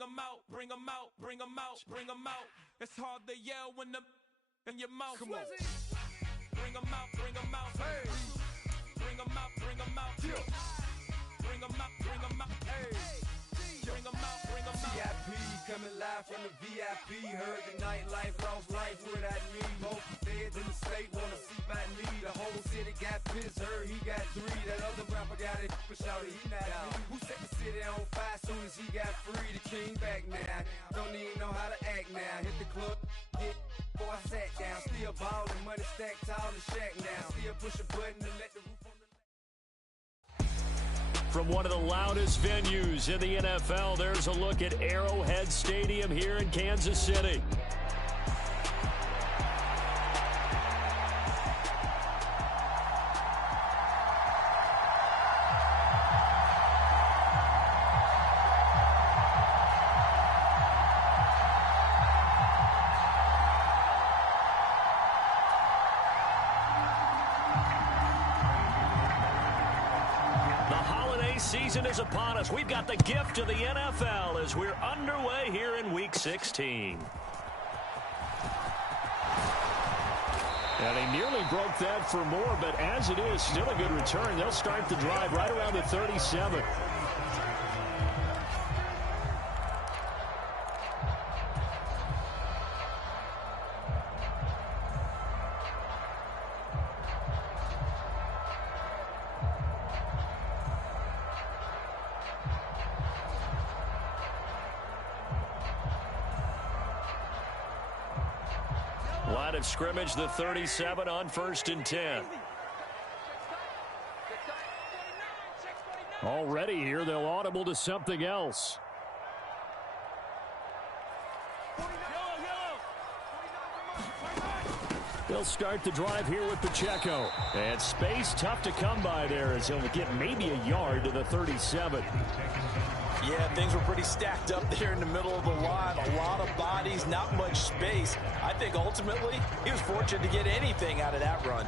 bring 'em out, bring 'em out, bring 'em out, bring 'em out. It's hard to yell when the in your mouth. Come on. Bring 'em out, bring 'em out. Hey. Bring 'em out, bring 'em out. Yeah. Bring 'em out, bring 'em out. Hey. Bring 'em out, bring 'em out. VIP coming live from the VIP. Heard the nightlife, lost life without me. Most feds in the state wanna see by me. The whole city got pissed, heard he got 3. That other rapper got it, but shouted he not me. Who set the city on fire soon as he got free? The king back now, don't even know how to act now. Hit the club, get before I sat down. Still ballin', money stacked tall in the shack now. Still push a button to let the roof on the. From one of the loudest venues in the NFL, there's a look at Arrowhead Stadium here in Kansas City. Season is upon us. We've got the gift of the NFL as we're underway here in Week 16. And he nearly broke that for more, but as it is, still a good return. They'll start the drive right around the 37. Line of scrimmage, the 37 on 1st and 10. Already here, they'll audible to something else. They'll start the drive here with Pacheco. And space tough to come by there as he'll get maybe a yard to the 37. Yeah, things were pretty stacked up there in the middle of the line. A lot of bodies, not much space. I think ultimately he was fortunate to get anything out of that run.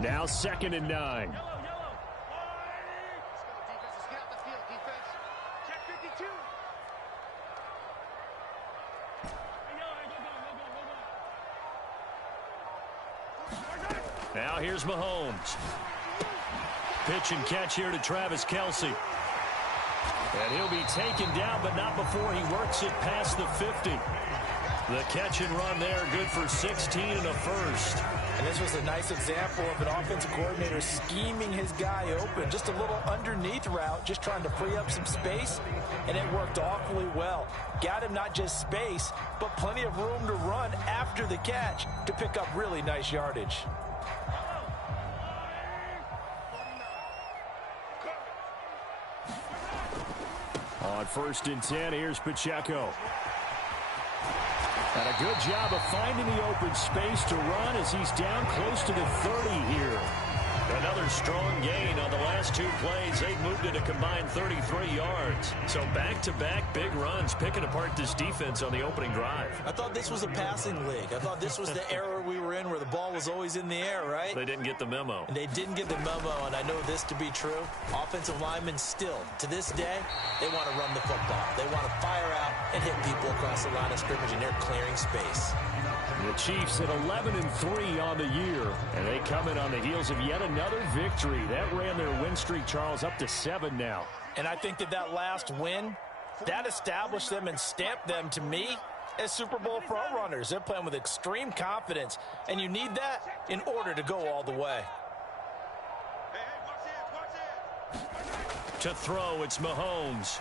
Now 2nd and 9. Now here's Mahomes. Pitch and catch here to Travis Kelce. And he'll be taken down, but not before he works it past the 50. The catch and run there, good for 16 and a first. And this was a nice example of an offensive coordinator scheming his guy open. Just a little underneath route, just trying to free up some space, and it worked awfully well. Got him not just space, but plenty of room to run after the catch to pick up really nice yardage. On 1st and 10, here's Pacheco. And a good job of finding the open space to run as he's down close to the 30 here. Another strong gain on the last 2 plays. They've moved it a combined 33 yards. So back-to-back big runs, picking apart this defense on the opening drive. I thought this was a passing league. I thought this was the era we were in where the ball was always in the air, right? They didn't get the memo. And they didn't get the memo, and I know this to be true. Offensive linemen still, to this day, they want to run the football. They want to fire out and hit people across the line of scrimmage, and they're clearing space. The Chiefs at 11-3 on the year, and they come in on the heels of yet another victory. That ran their win streak, Charles, up to 7 now. And I think that last win, that established them and stamped them, to me, as Super Bowl front runners. They're playing with extreme confidence, and you need that in order to go all the way. To throw, it's Mahomes.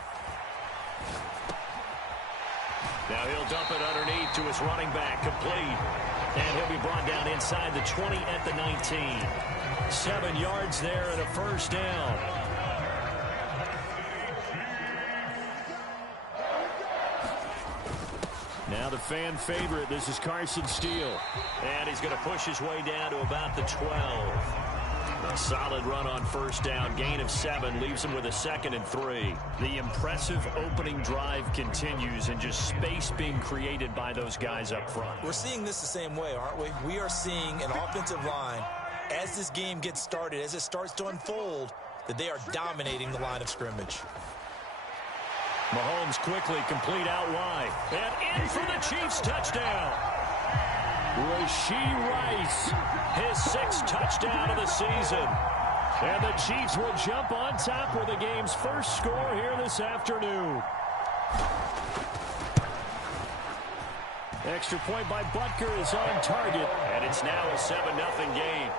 Now he'll dump it underneath to his running back, complete. And he'll be brought down inside the 20 at the 19. 7 yards there and a first down. Now the fan favorite, this is Carson Steele. And he's going to push his way down to about the 12. A solid run on first down, gain of 7, leaves him with a 2nd and 3. The impressive opening drive continues, and just space being created by those guys up front. We're seeing this the same way, aren't we? We are seeing an offensive line as this game gets started, as it starts to unfold, that they are dominating the line of scrimmage. Mahomes quickly complete out wide. And in for the Chiefs touchdown. Rashee Rice, his 6th touchdown of the season. And the Chiefs will jump on top with the game's first score here this afternoon. Extra point by Butker is on target. And it's now a 7-0 game.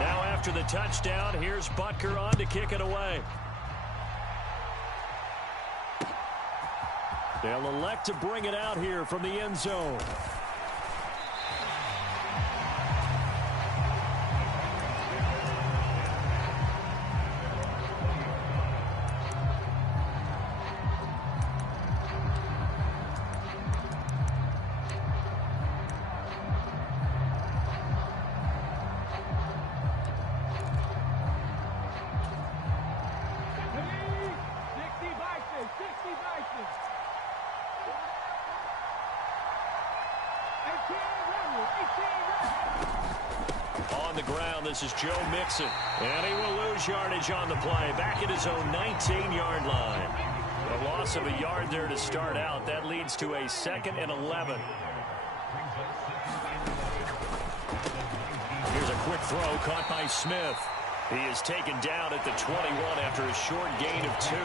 Now after the touchdown, here's Butker on to kick it away. They'll elect to bring it out here from the end zone. On the ground, this is Joe Mixon. And he will lose yardage on the play. Back at his own 19-yard line. A loss of a yard there to start out. That leads to a 2nd and 11. Here's a quick throw caught by Smith. He is taken down at the 21 after a short gain of 2.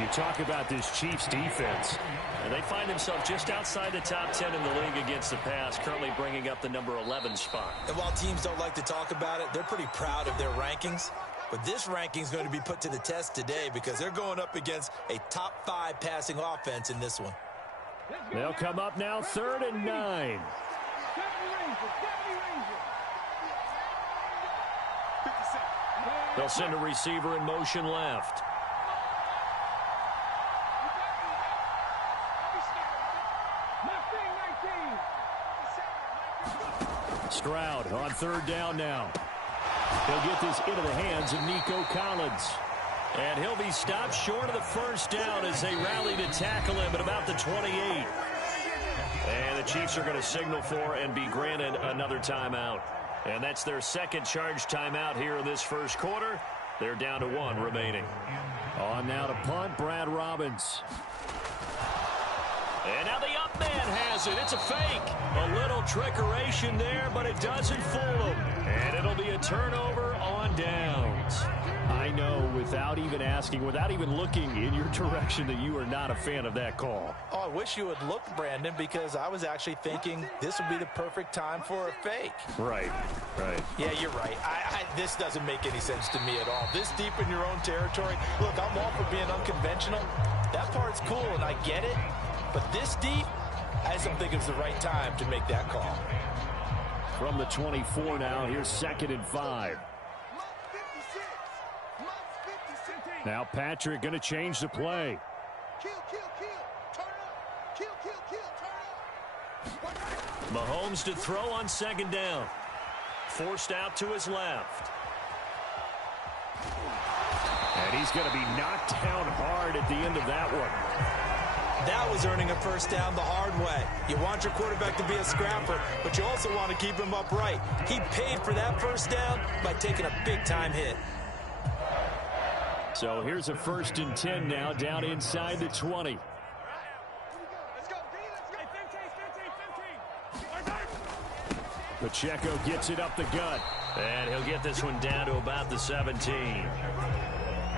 You talk about this Chiefs defense. And they find themselves just outside the top 10 in the league against the pass, currently bringing up the number 11 spot. And while teams don't like to talk about it, they're pretty proud of their rankings. But this ranking is going to be put to the test today because they're going up against a top 5 passing offense in this one. They'll come up now 3rd and 9. They'll send a receiver in motion left. Stroud on 3rd down now. He'll get this into the hands of Nico Collins. And he'll be stopped short of the 1st down as they rally to tackle him at about the 28. And the Chiefs are going to signal for and be granted another timeout. And that's their 2nd charge timeout here in this 1st quarter. They're down to 1 remaining. On now to punt, Brad Robbins. And now the up man has it. It's a fake. A little trickeration there, but it doesn't fool him. And it'll be a turnover on downs. I know, without even asking, without even looking in your direction, that you are not a fan of that call. Oh, I wish you would look, Brandon, because I was actually thinking this would be the perfect time for a fake. Right. Yeah, you're right. This doesn't make any sense to me at all. This deep in your own territory. Look, I'm all for being unconventional. That part's cool, and I get it. But this deep, I just don't think it's the right time to make that call. From the 24 now, here's 2nd and 5. Now Patrick going to change the play. Mahomes to throw on 2nd down. Forced out to his left. And he's going to be knocked down hard at the end of that one. That was earning a 1st down the hard way. You want your quarterback to be a scrapper, but you also want to keep him upright. He paid for that 1st down by taking a big-time hit. So here's a 1st and 10 now, down inside the 20. Pacheco gets it up the gut. And he'll get this one down to about the 17.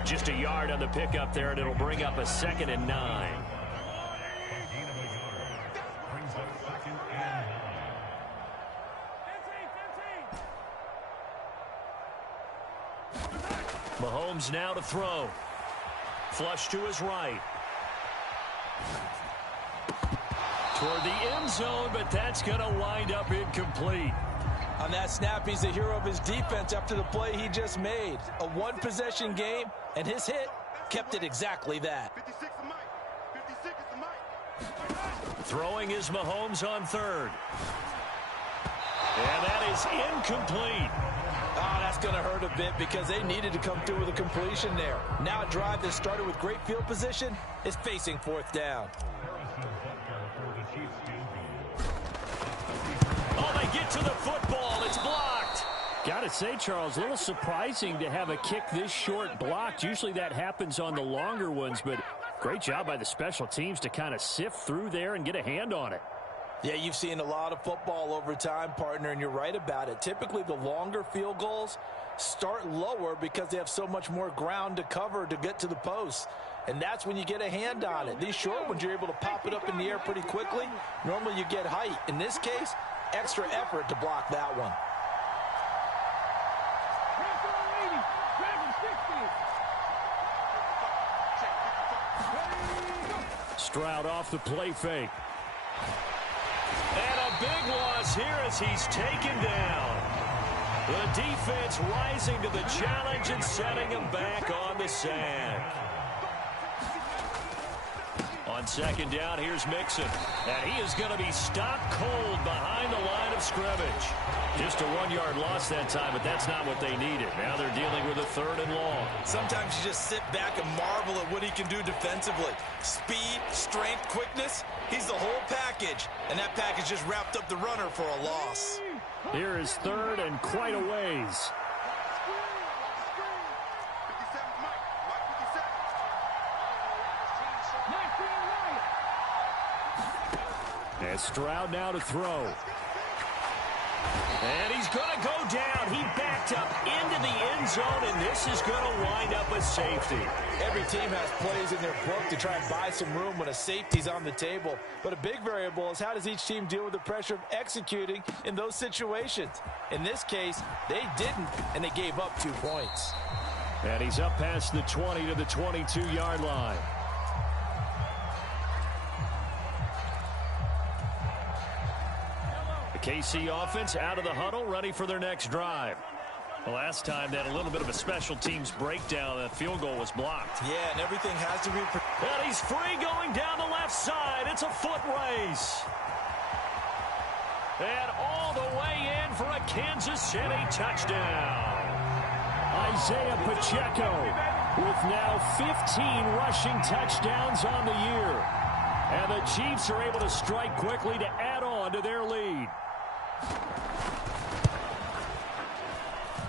Just a yard on the pickup there, and it'll bring up a 2nd and 9. Mahomes now to throw. Flush to his right. Toward the end zone, but that's going to wind up incomplete. On that snap, he's the hero of his defense after the play he just made. A one-possession game, and his hit kept it exactly that. Throwing is Mahomes on 3rd. And that is incomplete. Oh, that's That's going to hurt a bit because they needed to come through with a completion there. Now a drive that started with great field position is facing fourth down. Oh, they get to the football. It's blocked. Got to say, Charles, a little surprising to have a kick this short blocked. Usually that happens on the longer ones, but great job by the special teams to kind of sift through there and get a hand on it. Yeah, you've seen a lot of football over time, partner, and you're right about it. Typically, the longer field goals start lower because they have so much more ground to cover to get to the post. And that's when you get a hand on it. These short ones, you're able to pop it up in the air pretty quickly. Normally, you get height. In this case, extra effort to block that one. Stroud off the play fake. And a big loss here as he's taken down. The defense rising to the challenge and setting him back on the sack. On second down, here's Mixon. And he is going to be stopped cold behind the line of scrimmage. Just a 1-yard loss that time, but that's not what they needed. Now they're dealing with a 3rd and long. Sometimes you just sit back and marvel at what he can do defensively. Speed, strength, quickness, he's the whole package. And that package just wrapped up the runner for a loss. Here is 3rd and quite a ways. And Stroud now to throw. And he's going to go down. He backed up into the end zone, and this is going to wind up a safety. Every team has plays in their book to try and buy some room when a safety's on the table. But a big variable is how does each team deal with the pressure of executing in those situations. In this case, they didn't, and they gave up 2 points. And he's up past the 20 to the 22-yard line. The KC offense out of the huddle, ready for their next drive. The last time they had a little bit of a special teams breakdown. That field goal was blocked. Yeah, and everything has to be... And he's free going down the left side. It's a foot race. And all the way in for a Kansas City touchdown. Isaiah Pacheco with now 15 rushing touchdowns on the year. And the Chiefs are able to strike quickly to add on to their lead.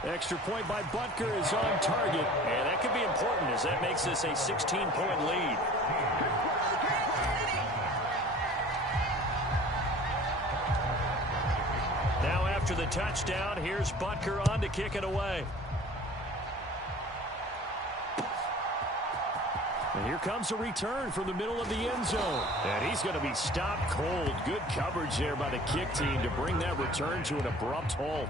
Extra point by Butker is on target. And that could be important as that makes this a 16-point lead. Now after the touchdown, here's Butker on to kick it away. And here comes a return from the middle of the end zone. And he's going to be stopped cold. Good coverage there by the kick team to bring that return to an abrupt halt.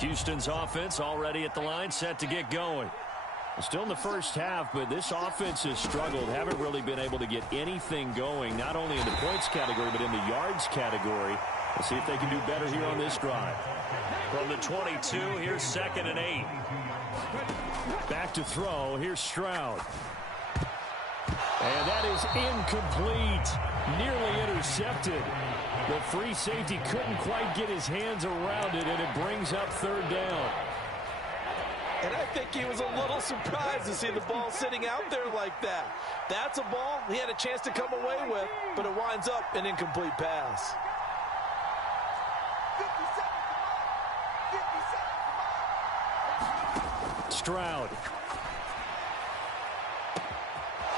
Houston's offense already at the line, set to get going. Still in the first half, but this offense has struggled. Haven't really been able to get anything going, not only in the points category, but in the yards category. We'll see if they can do better here on this drive. From the 22, here's 2nd and 8. Back to throw. Here's Stroud. And that is incomplete. Nearly intercepted. The free safety couldn't quite get his hands around it, and it brings up 3rd down. And I think he was a little surprised to see the ball sitting out there like that. That's a ball he had a chance to come away with, but it winds up an incomplete pass. Stroud.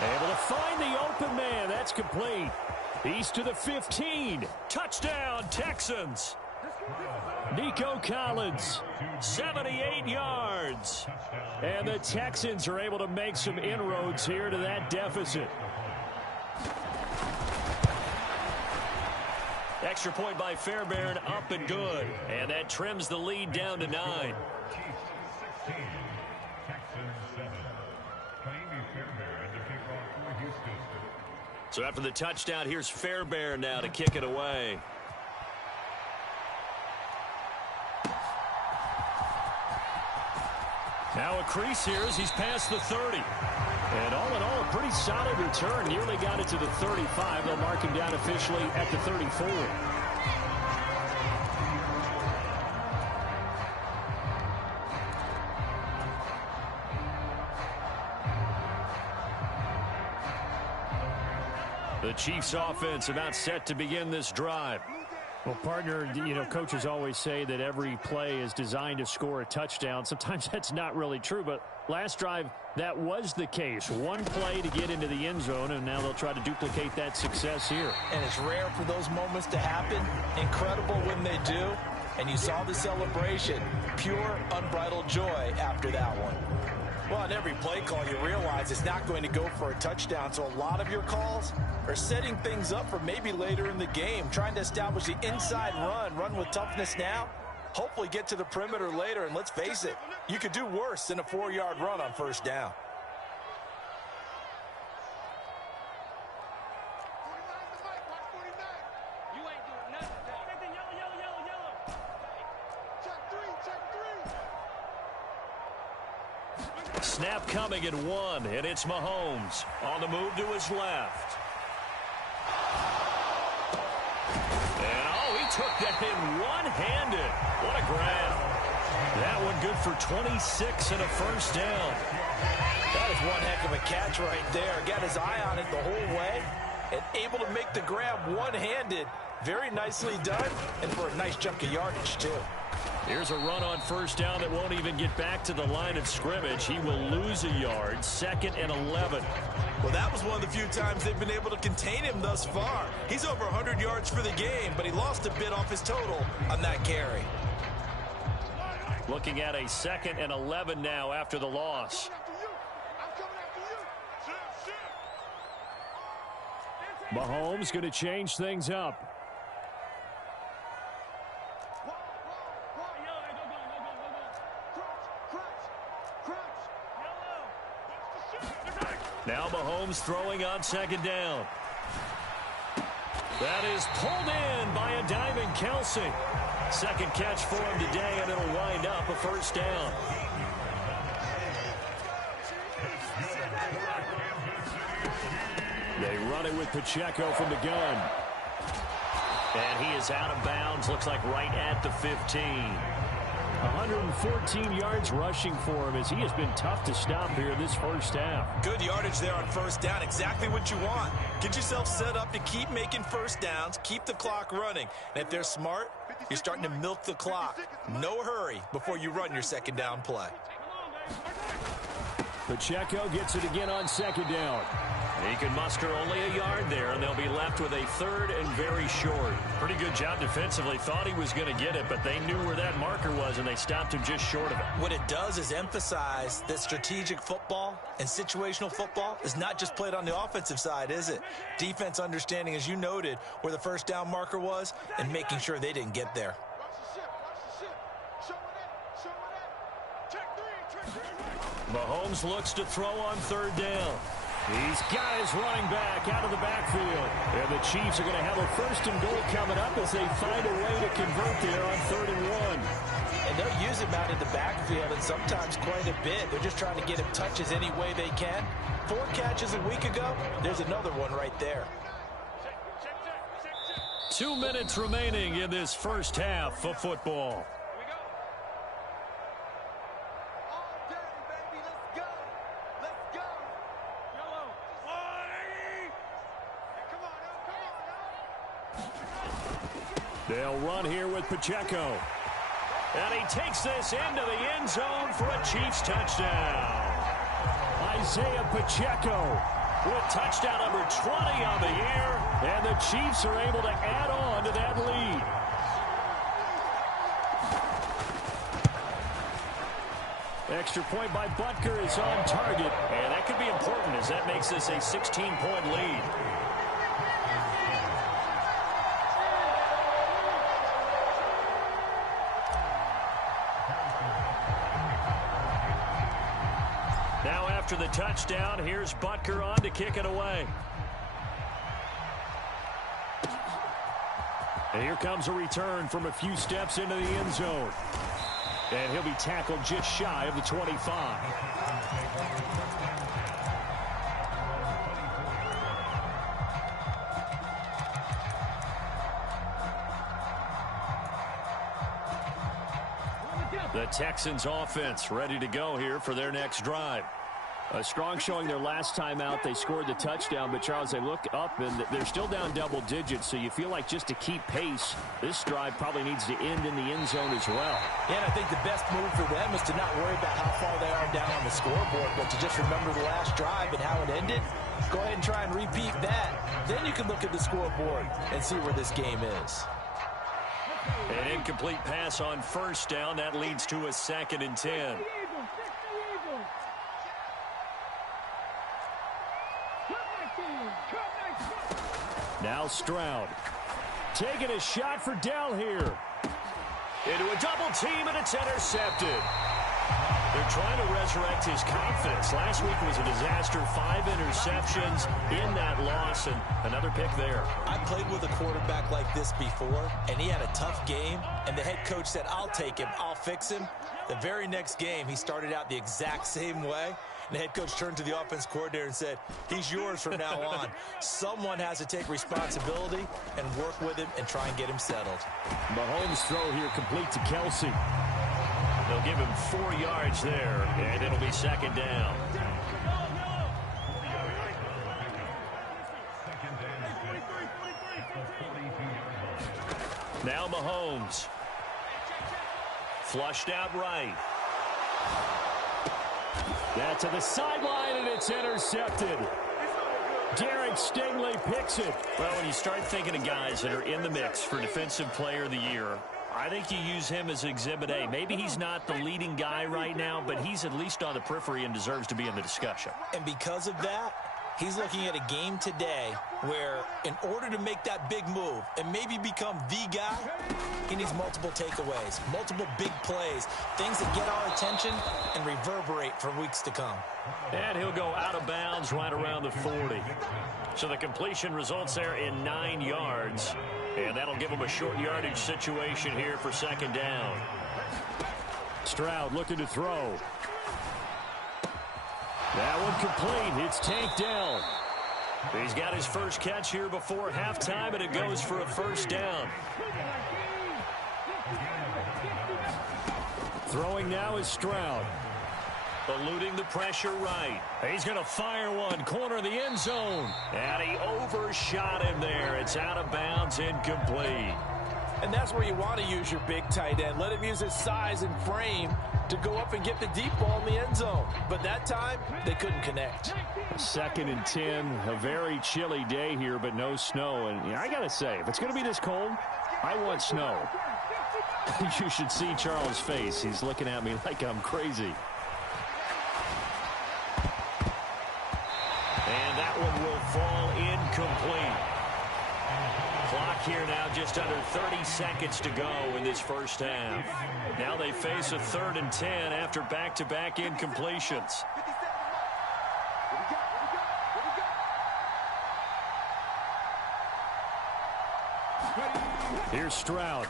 Able to find the open man. That's complete. He's to the 15. Touchdown, Texans. Nico Collins. 78 yards. And the Texans are able to make some inroads here to that deficit. Extra point by Fairbairn, up and good. And that trims the lead down to 9. So after the touchdown, here's Fairbairn now to kick it away. Now a crease here as he's past the 30. And all in all, a pretty solid return. Nearly got it to the 35. They'll mark him down officially at the 34. The Chiefs offense about set to begin this drive. Well, partner, you know, coaches always say that every play is designed to score a touchdown. Sometimes that's not really true, but last drive, that was the case. One play to get into the end zone, and now they'll try to duplicate that success here. And it's rare for those moments to happen. Incredible when they do. And you saw the celebration. Pure, unbridled joy after that one. Well, on every play call, you realize it's not going to go for a touchdown. So a lot of your calls are setting things up for maybe later in the game, trying to establish the inside run with toughness now, hopefully get to the perimeter later. And let's face it, you could do worse than a 4-yard run on first down. Snap coming at 1, and it's Mahomes on the move to his left. And, oh, he took that in one-handed. What a grab. That one good for 26 and a first down. That is one heck of a catch right there. Got his eye on it the whole way and able to make the grab one-handed. Very nicely done, and for a nice chunk of yardage, too. Here's a run on first down that won't even get back to the line of scrimmage. He will lose a yard, 2nd and 11. Well, that was one of the few times they've been able to contain him thus far. He's over 100 yards for the game, but he lost a bit off his total on that carry. Looking at a 2nd and 11 now after the loss. Mahomes going to change things up. Now Mahomes throwing on 2nd down. That is pulled in by a diving Kelsey. 2nd catch for him today, and it'll wind up a first down. They run it with Pacheco from the gun. And he is out of bounds, looks like right at the 15. 114 yards rushing for him as he has been tough to stop here this first half. Good yardage there on first down. Exactly what you want. Get yourself set up to keep making first downs, keep the clock running. And if they're smart, you're starting to milk the clock. No hurry before you run your 2nd down play. Pacheco gets it again on 2nd down. He can muster only a yard there, and they'll be left with a 3rd and very short. Pretty good job defensively. Thought he was going to get it, but they knew where that marker was, and they stopped him just short of it. What it does is emphasize that strategic football and situational football is not just played on the offensive side, is it? Defense understanding, as you noted, where the first down marker was and making sure they didn't get there. Mahomes looks to throw on 3rd down. He's got his running back out of the backfield. And the Chiefs are going to have a 1st and goal coming up as they find a way to convert there on 3rd and 1. And they'll use him out in the backfield, and sometimes quite a bit. They're just trying to get him touches any way they can. 4 catches a week ago. There's another one right there. 2 minutes remaining in this first half of football. They'll run here with Pacheco. And he takes this into the end zone for a Chiefs touchdown. Isaiah Pacheco with touchdown number 20 on the year. And the Chiefs are able to add on to that lead. Extra point by Butker is on target. And that could be important as that makes this a 16-point lead. Now after the touchdown, here's Butker on to kick it away. And here comes a return from a few steps into the end zone. And he'll be tackled just shy of the 25. The Texans offense ready to go here for their next drive. A strong showing their last time out. They scored the touchdown, but, Charles, they look up, and they're still down double digits, so you feel like just to keep pace, this drive probably needs to end in the end zone as well. Yeah, and I think the best move for them is to not worry about how far they are down on the scoreboard, but to just remember the last drive and how it ended. Go ahead and try and repeat that. Then you can look at the scoreboard and see where this game is. An incomplete pass on first down. That leads to a 2nd and 10. Now Stroud. Taking a shot for Dell here. Into a double team, and it's intercepted. They're trying to resurrect his confidence. Last week was a disaster. 5 interceptions in that loss, and another pick there. I played with a quarterback like this before, and he had a tough game, and the head coach said, I'll take him, I'll fix him. The very next game, he started out the exact same way. And the head coach turned to the offense coordinator and said, he's yours from now on. Someone has to take responsibility and work with him and try and get him settled. Mahomes' throw here complete to Kelsey. They'll give him 4 yards there, and it'll be 2nd down. Now Mahomes. Flushed out right. That to the sideline, and it's intercepted. Derek Stingley picks it. Well, when you start thinking of guys that are in the mix for Defensive Player of the Year, I think you use him as Exhibit A. Maybe he's not the leading guy right now, but he's at least on the periphery and deserves to be in the discussion. And because of that, he's looking at a game today where in order to make that big move and maybe become the guy, he needs multiple takeaways, multiple big plays, things that get our attention and reverberate for weeks to come. And he'll go out of bounds right around the 40. So the completion results there in 9 yards. And that'll give him a short yardage situation here for 2nd down. Stroud looking to throw. That one complete. It's Tank Dell. He's got his first catch here before halftime, and it goes for a 1st down. Throwing now is Stroud. Eluding the pressure right. He's going to fire one. Corner of the end zone. And he overshot him there. It's out of bounds, incomplete. And that's where you want to use your big tight end. Let him use his size and frame to go up and get the deep ball in the end zone. But that time, they couldn't connect. 2nd and 10. A very chilly day here, but no snow. And I got to say, if it's going to be this cold, I want snow. You should see Charles' face. He's looking at me like I'm crazy. And that one will fall incomplete. Clock here now just under 30 seconds to go in this first half. Now they face a 3rd and 10 after back-to-back incompletions. Here's Stroud.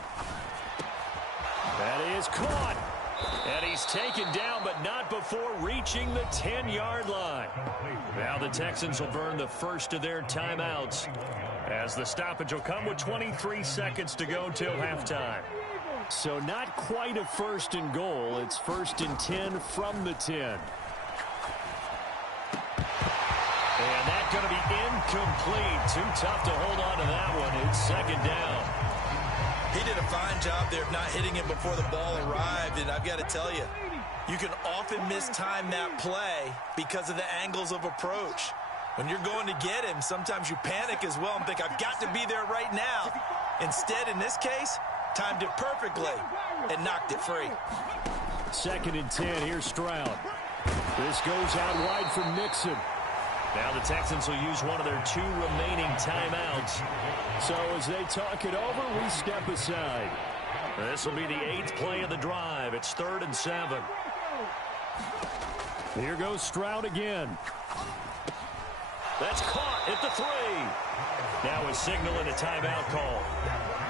That is caught. And he's taken down, but not before reaching the 10-yard line. Now the Texans will burn the first of their timeouts, as the stoppage will come with 23 seconds to go till halftime. So not quite a 1st and goal. It's 1st and 10 from the 10. And that's going to be incomplete. Too tough to hold on to that one. It's 2nd down. He did a fine job there of not hitting him before the ball arrived, and I've got to tell you, you can often mistime that play because of the angles of approach. When you're going to get him, sometimes you panic as well and think, I've got to be there right now. Instead, in this case, timed it perfectly and knocked it free. 2nd and 10, here's Stroud. This goes out wide for Mixon. Now the Texans will use one of their 2 remaining timeouts. So as they talk it over, we step aside. This will be the 8th play of the drive. It's 3rd and 7. Here goes Stroud again. That's caught at the 3. Now a signal and a timeout call,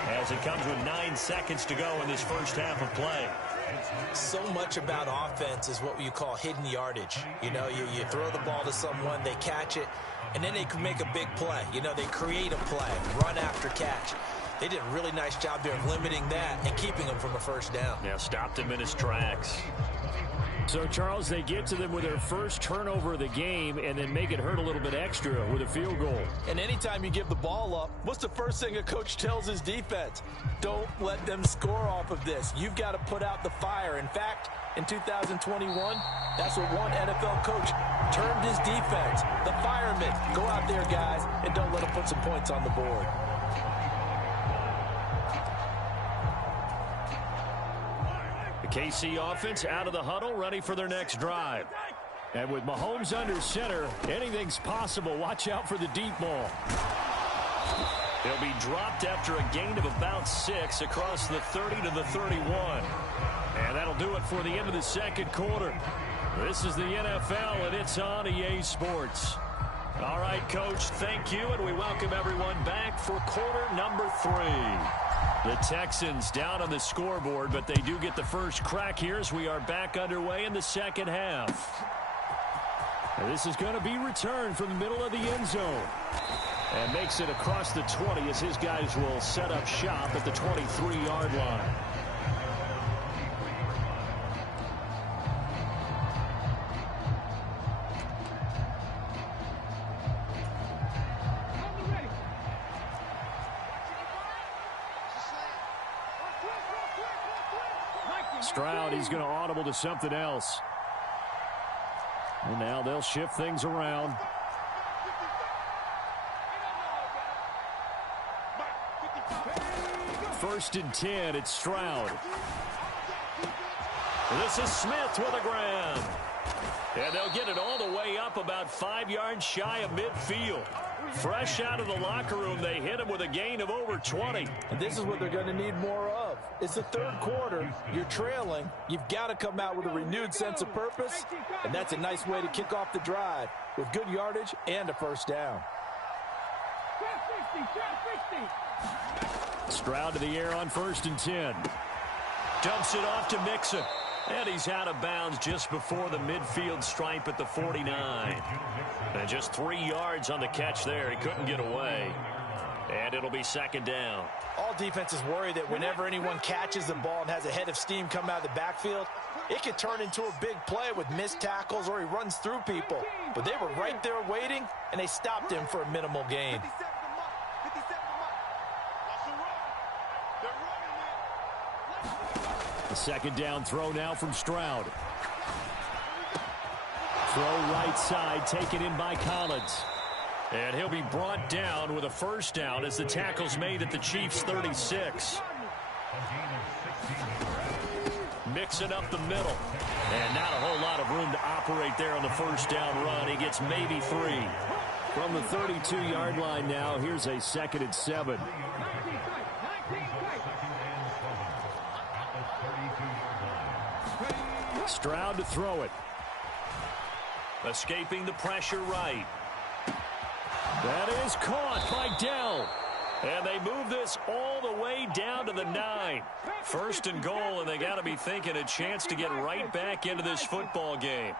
as it comes with 9 seconds to go in this first half of play. So much about offense is what you call hidden yardage. You know, you throw the ball to someone, they catch it, and then they can make a big play. You know, they create a play, run after catch. They did a really nice job there of limiting that and keeping him from a first down. Yeah, stopped him in his tracks. So, Charles, they get to them with their first turnover of the game and then make it hurt a little bit extra with a field goal. And anytime you give the ball up, what's the first thing a coach tells his defense? Don't let them score off of this. You've got to put out the fire. In fact, in 2021, that's what one NFL coach termed his defense, the firemen. Go out there, guys, and don't let them put some points on the board. KC offense out of the huddle, ready for their next drive. And with Mahomes under center, anything's possible. Watch out for the deep ball. He'll be dropped after a gain of about 6 across the 30 to the 31. And that'll do it for the end of the second quarter. This is the NFL, and it's on EA Sports. All right, Coach, thank you, and we welcome everyone back for quarter number 3. The Texans down on the scoreboard, but they do get the first crack here as we are back underway in the second half. And this is going to be returned from the middle of the end zone. And makes it across the 20 as his guys will set up shop at the 23-yard line. Stroud, he's going to audible to something else. And now they'll shift things around. First and 10, it's Stroud. This is Smith with a grab. And they'll get it all the way up about 5 yards shy of midfield. Fresh out of the locker room, they hit him with a gain of over 20. And this is what they're going to need more of. It's the third quarter. You're trailing. You've got to come out with a renewed sense of purpose. And that's a nice way to kick off the drive with good yardage and a first down. Stroud to the air on first and 10. Dumps it off to Mixon. And he's out of bounds just before the midfield stripe at the 49. And just 3 yards on the catch there. He couldn't get away. And it'll be second down. All defenses worry that whenever anyone catches the ball and has a head of steam come out of the backfield, it could turn into a big play with missed tackles or he runs through people. But they were right there waiting, and they stopped him for a minimal gain. The second down throw now from Stroud. Throw right side, taken in by Collins. And he'll be brought down with a first down as the tackle's made at the Chiefs' 36. Mixing up the middle. And not a whole lot of room to operate there on the first down run. He gets maybe 3. From the 32-yard line now, here's a second and 7. Stroud to throw it. Escaping the pressure right. That is caught by Dell. And they move this all the way down to the 9. First and goal, and they got to be thinking a chance to get right back into this football game.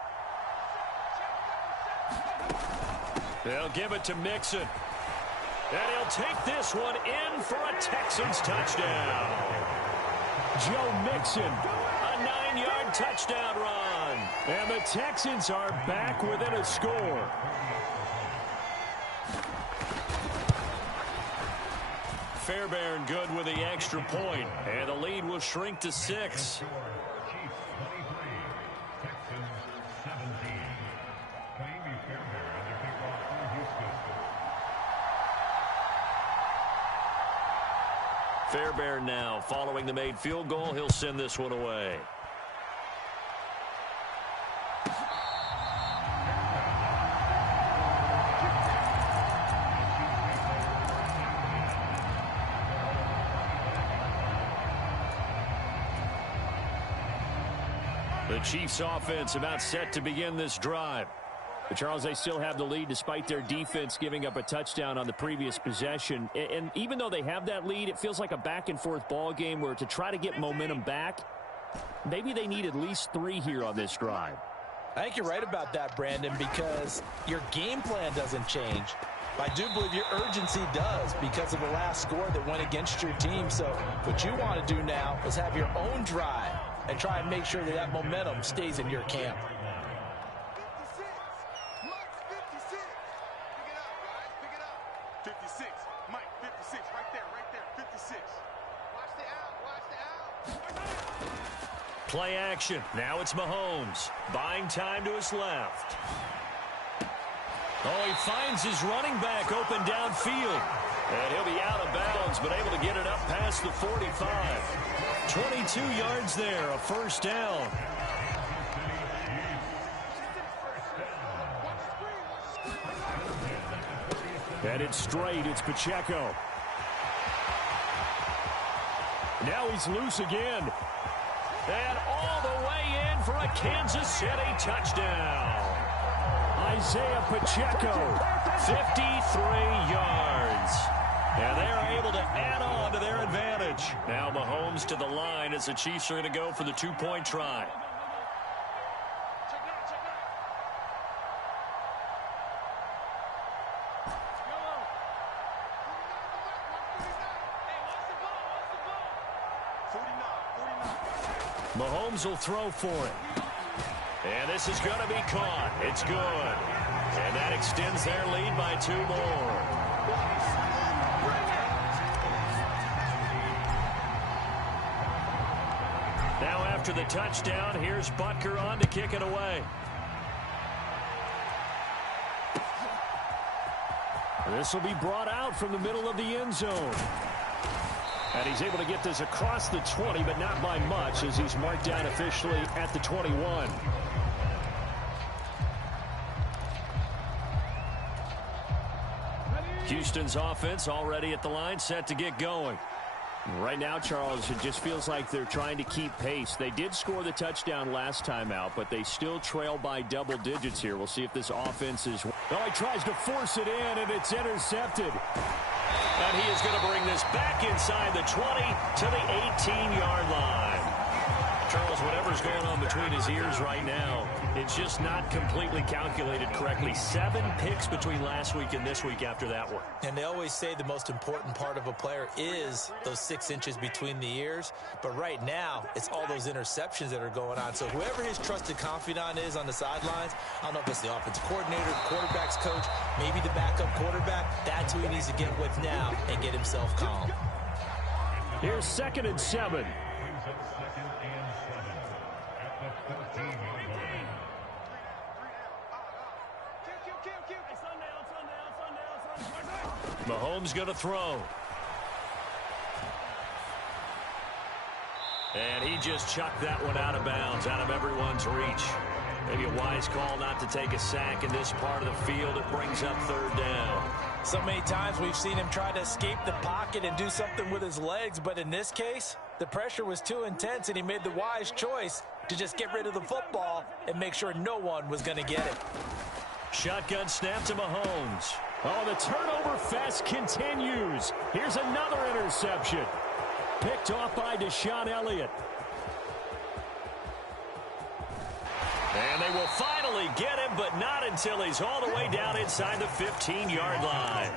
They'll give it to Mixon. And he'll take this one in for a Texans touchdown. Joe Mixon. A 9-yard touchdown run. And the Texans are back within a score. Fairbairn good with the extra point, and the lead will shrink to 6. Fairbairn now following the made field goal. He'll send this one away. The Chiefs offense about set to begin this drive. But Charles, they still have the lead despite their defense giving up a touchdown on the previous possession. And even though they have that lead, it feels like a back-and-forth ball game where to try to get momentum back, Maybe they need at least 3 here on this drive. I think you're right about that, Brandon, because your game plan doesn't change. I do believe your urgency does because of the last score that went against your team. So what you want to do now is have your own drive and try and make sure that that momentum stays in your camp. 56, Mike, 56, right there, 56. Watch the out. Play action. Now it's Mahomes. Buying time to his left. Oh, he finds his running back open downfield. And he'll be out of bounds, but able to get it up past the 45. 22 yards there, a first down. Headed straight, it's Pacheco. Now he's loose again. And all the way in for a Kansas City touchdown. Isaiah Pacheco, 53 yards. And they're able to add on to their advantage. Now Mahomes to the line as the Chiefs are going to go for the 2-point try. Mahomes will throw for it. And this is going to be caught. It's good. And that extends their lead by 2 more. Now after the touchdown, here's Butker on to kick it away. This will be brought out from the middle of the end zone. And he's able to get this across the 20, but not by much, as he's marked down officially at the 21. Houston's offense already at the line, set to get going. Right now, Charles, it just feels like they're trying to keep pace. They did score the touchdown last time out, but they still trail by double digits here. We'll see if this offense is... Oh, he tries to force it in, and it's intercepted. And he is going to bring this back inside the 20 to the 18-yard line. Charles, whatever's going on between his ears right now, it's just not completely calculated correctly. 7 picks between last week and this week after that one. And they always say the most important part of a player is those 6 inches between the ears. But right now, it's all those interceptions that are going on. So whoever his trusted confidant is on the sidelines, I don't know if it's the offensive coordinator, the quarterback's coach, maybe the backup quarterback, that's who he needs to get with now and get himself calm. Here's 2nd and 7. Mahomes going to throw. And he just chucked that one out of bounds, out of everyone's reach. Maybe a wise call not to take a sack in this part of the field. It brings up 3rd down. So many times we've seen him try to escape the pocket and do something with his legs, but in this case, the pressure was too intense and he made the wise choice to just get rid of the football and make sure no one was going to get it. Shotgun snap to Mahomes. Oh, the turnover fest continues. Here's another interception. Picked off by Deshaun Elliott. And they will finally get him, but not until he's all the way down inside the 15-yard line.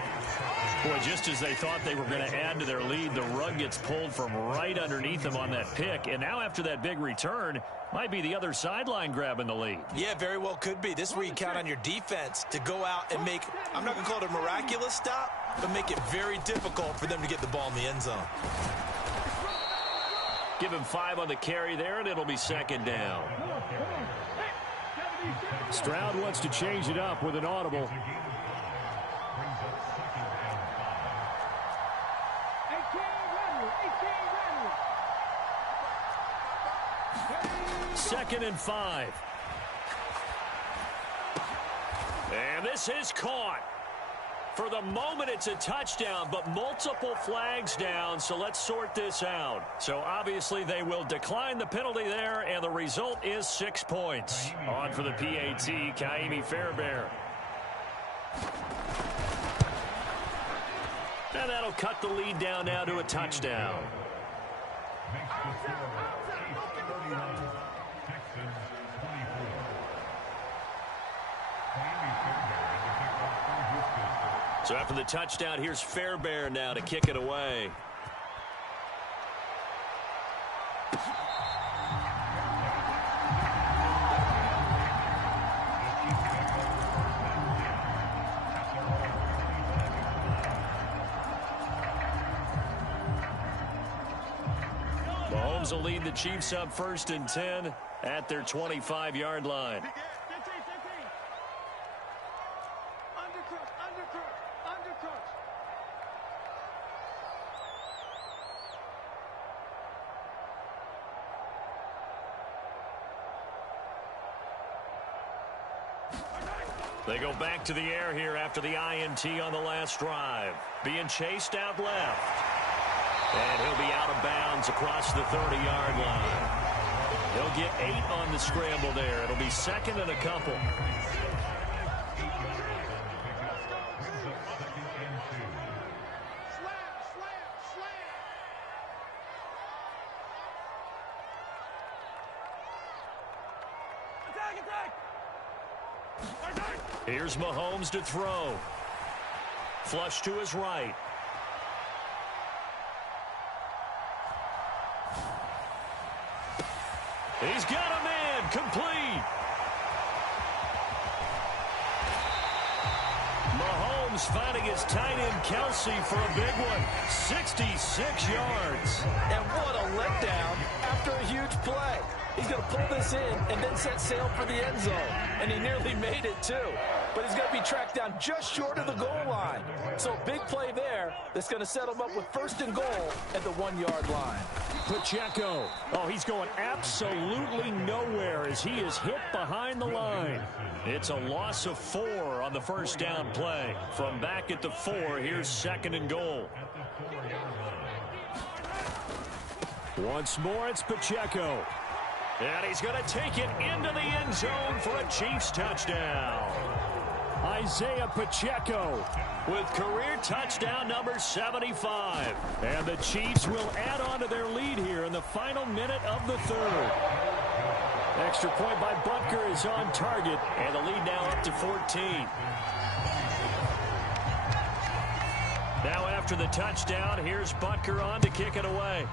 Boy, just as they thought they were going to add to their lead, the rug gets pulled from right underneath them on that pick. And now after that big return, might be the other sideline grabbing the lead. Yeah, very well could be. This is where you count on your defense to go out and make, I'm not going to call it a miraculous stop, but make it very difficult for them to get the ball in the end zone. Give him 5 on the carry there, and it'll be 2nd down. Stroud wants to change it up with an audible. Second and 5. And this is caught. For the moment, it's a touchdown, but multiple flags down, so let's sort this out. So obviously they will decline the penalty there, and the result is 6 points. On for the PAT, Kaimi Fairbairn. And that'll cut the lead down now to a touchdown. So after the touchdown, here's Fairbairn now to kick it away. Mahomes will lead the Chiefs up 1st and 10 at their 25-yard line. They go back to the air here after the INT on the last drive. Being chased out left. And he'll be out of bounds across the 30-yard line. He'll get 8 on the scramble there. It'll be 2nd and a couple. Here's Mahomes to throw. Flush to his right. He's got a man complete. Mahomes finding his tight end Kelsey for a big one. 66 yards. And what a letdown after a huge play. He's going to pull this in and then set sail for the end zone. And he nearly made it, too. But he's going to be tracked down just short of the goal line. So big play there that's going to set him up with 1st and goal at the 1-yard line. Pacheco. Oh, he's going absolutely nowhere as he is hit behind the line. It's a loss of 4 on the 1st down play. From back at the 4, here's 2nd and goal. Once more, it's Pacheco. And he's going to take it into the end zone for a Chiefs touchdown. Isaiah Pacheco with career touchdown number 75. And the Chiefs will add on to their lead here in the final minute of the 3rd. Extra point by Butker is on target. And the lead now up to 14. Now after the touchdown, here's Butker on to kick it away.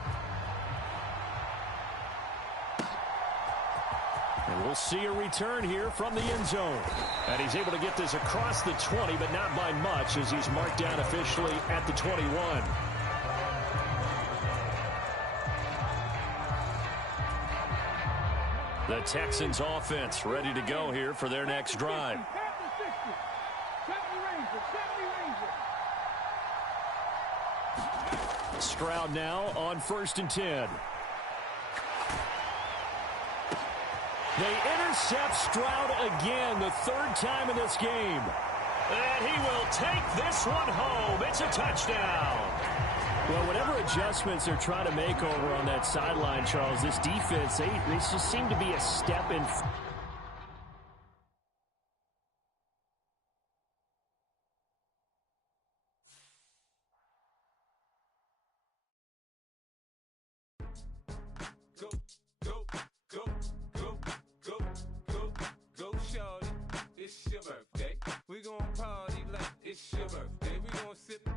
And we'll see a return here from the end zone. And he's able to get this across the 20, but not by much as he's marked down officially at the 21. The Texans offense ready to go here for their next drive. Stroud now on 1st and 10. They intercept Stroud again, the 3rd time in this game. And he will take this one home. It's a touchdown. Well, whatever adjustments they're trying to make over on that sideline, Charles, this defense, they just seem to be a step in. We gon' party like it's your birthday. We gon' sip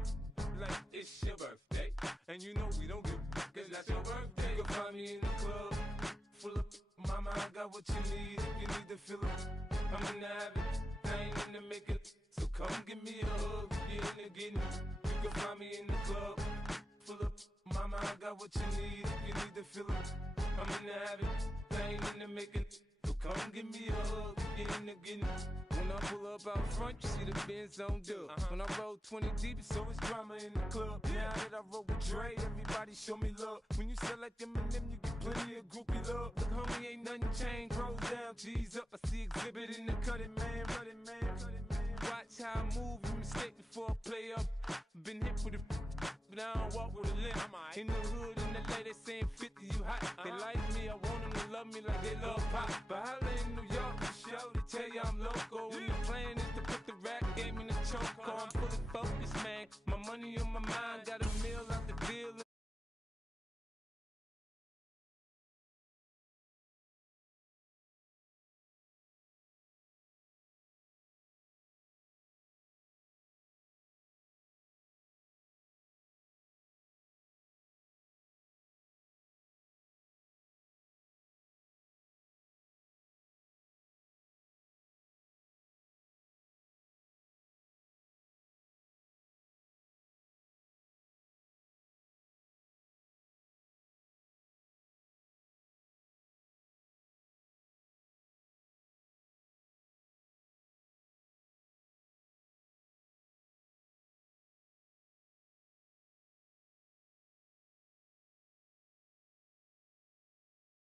like it's your birthday. And you know we don't give cause that's your birthday. You can find me in the club, full of mama, I got what you need if you need to fill up. I'm in the habit, I ain't in the making. So come give me a hug, get in the getting. You can find me in the club, full of mama, I got what you need if you need to fill up. I'm in the habit, I ain't in the making. So come give me a hug, get in the getting. When I pull up out front, you see the Benz on dub. When I roll 20 deep, it's always drama in the club. Now that I roll with Dre, everybody show me love. When you sell like Eminem, you get plenty of groupie love. Look, homie, ain't nothing changed. Rolls down, G's up. I see exhibit in the cutting, man. Watch how I move, you mistake before I play up. Been hit with a but I don't walk with a limp. In the hood, in the LA, they saying 50, you hot. They like me, I want them to love me like they love pop. But holla in New York, show, they tell you I'm